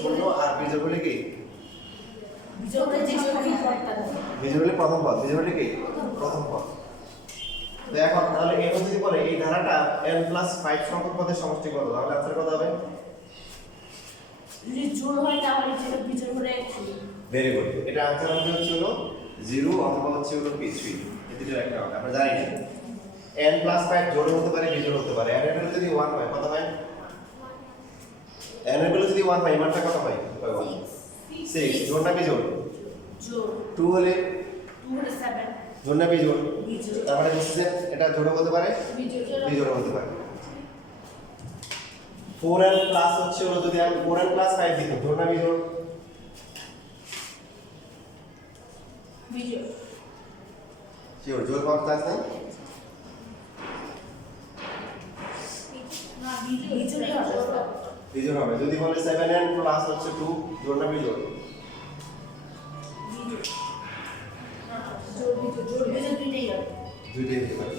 শূন্য আর বিজোড় হলে কি বিজোড় হলে প্রথম পদ, বিজোড় হলে কি প্রথম পদ। তো এখন তাহলে এখন যদি বলে এই ধারাটা n+5 সংখ্যক পদের সমষ্টি কত, তাহলে आंसर কত হবে? যদি জোড় হয় তাহলে যেটা বিজোড় হলে 3। ভেরি গুড, এটা आंसर হচ্ছে হলো 0 অথবা হচ্ছে হলো p3, এই দুটোর একটা হবে। আমরা জানি না n+5 জোড় হতে পারে বিজোড় হতে পারে। n এর ভ্যালু যদি 1 হয় কত হয়? n এর ভ্যালু যদি 1 হয় মানটা কত হয়? 6 জোড় না বিজোড়? জোড়। 2 হলে 7 জোড় না বিজোড়? বিজোড়। তার মানে হচ্ছে এটা জোড় হতে পারে বিজোড় হতে পারে। 4n প্লাস হচ্ছে হলো যদি আমি 4n প্লাস 5 দিই জোড় না বিজোড়? বিজোড়। শিওর জোড় পাওয়ার চান্স নাই? না বিজোড় হবে। বিজোড় হবে। যদি বলে 7n প্লাস হচ্ছে 2 জোড় না বিজোড়? বিজোড়। জোড় বিজোড় দুইটাই হবে। দুইটাই হতে পারে।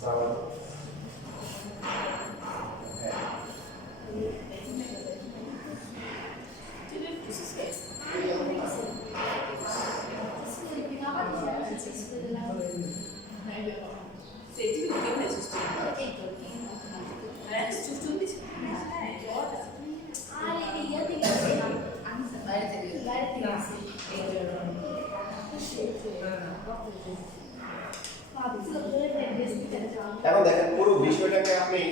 সাওয়াল এখন দেখেন পুরো বিষয়টাকে আপনি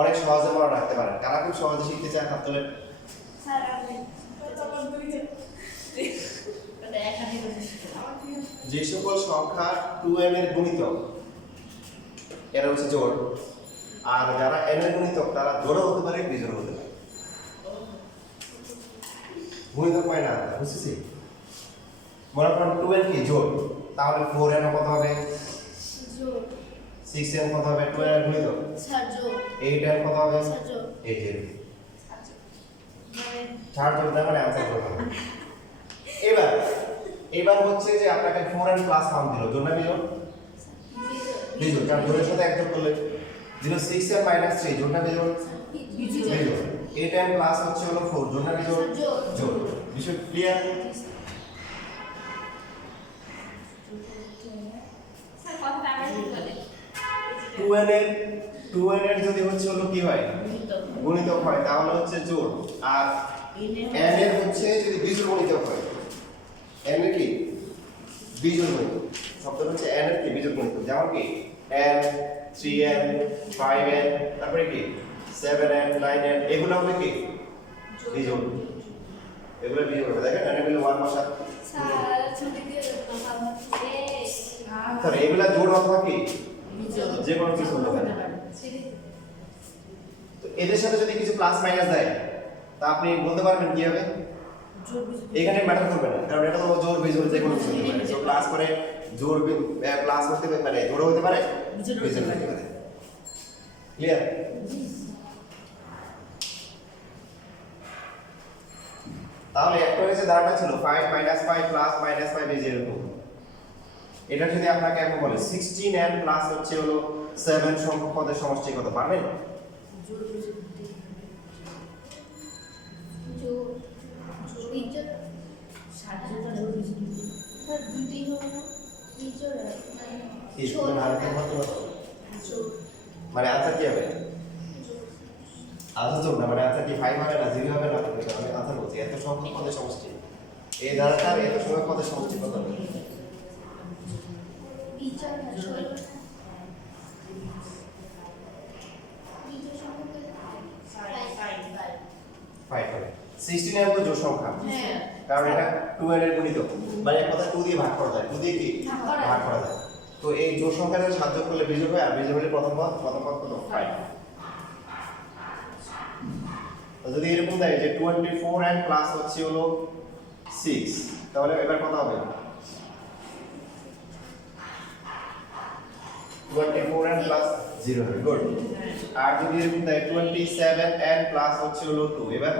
অনেক সহজে মনে রাখতে পারেন। কারা খুব সহজে শিখতে চায় হাত তোলেন। স্যার আপনি যে সকল সংখ্যা 2n এর গুণিতক এরা হচ্ছে জোড়, আর যারা n এর গুণিতক তারা জোড়ও হতে পারে বিজোড়ও হতে পারে। গুণিতক হয় না, বুঝছিস? মনে করেন 2n কি জোড়, তাহলে 4n কত হবে? জোড়। 6n কত হবে? 2n এর গুণিতক। স্যার জোড়। 8n কত হবে? স্যার জোড়। 8n। মানে চার জোড় না মানে आंसर করতে হবে। এবার হচ্ছে যে আপনাকে 4n প্লাস 1 দিল, জোড় না বিজোড়? বিজোড়, কারণ জোড়ের সাথে এক যোগ করলে 0 6n মাইনাস 3 জোড় না বিজোড়? বিজোড়। 8n প্লাস হচ্ছে হলো 4 জোড় না বিজোড়? জোড়। বিষয় ক্লিয়ার? স্যার কথা আবার বলে 2n এর যদি হচ্ছে হলো কি হয় গুণিতক হয় তাহলে হচ্ছে জোড়, আর n এর হচ্ছে যদি বিজোড় গুণিতক হয় n এর কি বিজোড় গুণিতক, শব্দটা হচ্ছে n এর কি বিজোড় গুণিতক, যেমন কি n 3n 5n তারপরে কি 7n 9n এগুলো হবে কি বিজোড়, এগুলো বিজোড় হবে। দেখেন n এর ভ্যালু 1 বসা, স্যার ছুটি দিয়ে কথা বলতে তাহলে এগুলা জোড় অথবা কি যে কোনো কিছু হতে পারে। তো এদের সাথে যদি কিছু প্লাস মাইনাস দেয় তা আপনি বলতে পারবেন কি হবে? এখানে ম্যাটার করবে না, কারণ এটা তো জোড় বিজোড় যে কোনো কিছু হতে পারে। সো প্লাস করে জোড় প্লাস করতে পারে, জোড় হতে পারে বিজোড় হতে পারে। ক্লিয়ার? তাহলে একটা হচ্ছে ধারণা ছিল 5 - 5 প্লাস -5 এই যে এরকম। এটা যদি আপনাকে এখন বলে 16n প্লাস হচ্ছে হলো 7 সংখ্যক পদের সমষ্টি কত, পারবেন? মানে আনসার কি হবে? আনসার যোগ না, মানে আনসার কি 5 হবে না 0 হবে না? আমি আনসার বলছি এত সংখ্যক পদের সমষ্টি, এই ধারাটার এত সংখ্যক পদের সমষ্টি কত হবে? ফাইভ হবে। 16n তো জোড় সংখ্যা, কারণ এটা 2n এর গুণিতক, মানে এক কথা 2 দিয়ে ভাগ করা যায়, 2 দিয়ে কি ভাগ করা যায়। তো এই জোড় সংখ্যাটা সাহায্য করলে বিজোড় হয়, আর বিজোড় হলে প্রথম পদ কত? 5। তো যদি এরকম দেয় যে 24n প্লাস হচ্ছে হলো 6, তাহলে এবার কত হবে? 24n প্লাস 0 হবে। গুড। আর যদি এরকম দেয় 27n প্লাস হচ্ছে হলো 2, এবার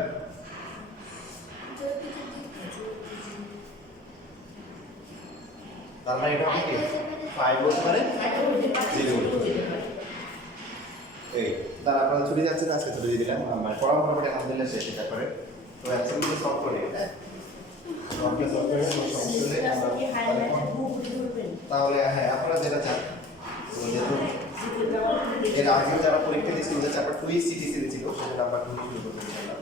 তার মানে এটা হবে কি 5 হতে পারে 0 হতে পারে। এই তার আপনারা ছুটি যাচ্ছে আজকে ছুটি দিয়ে দিলাম মানে পড়া মোটামুটি আলহামদুলিল্লাহ শেষ এটা করে তো আজকে কিন্তু সলভ করে হ্যাঁ সবকে সলভ করে তাহলে হ্যাঁ আপনারা যেটা চান তো যেহেতু এর আগে যারা পরীক্ষা দিয়েছিল যে চ্যাপ্টার 2 সিটিসি ছিল সেটা নাম্বার 2 শুরু করতে ইনশাআল্লাহ